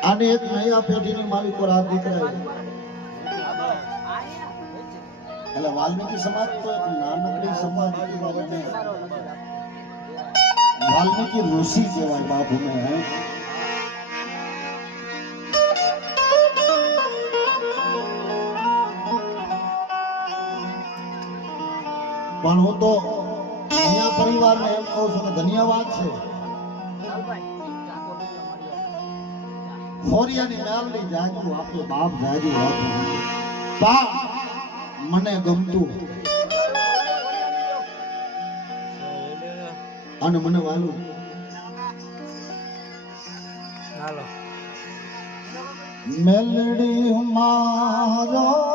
આને એક નયા પેઢીની માલિકો રાત દીકરા એટલે વાલ્મીકી સમાજ તો એક નાનકડી સમાજ વાલ્મીકી ઋષિ કહેવાય બાપુ ને પણ હું તો અહીંયા પરિવારને એમ કહું છું કે ધન્યવાદ છે ફોરિયાની મેલડી જાજુ આપે બાપ જાજુ આપે બા મને ગમતું અને મને વાલું મેલડી મારો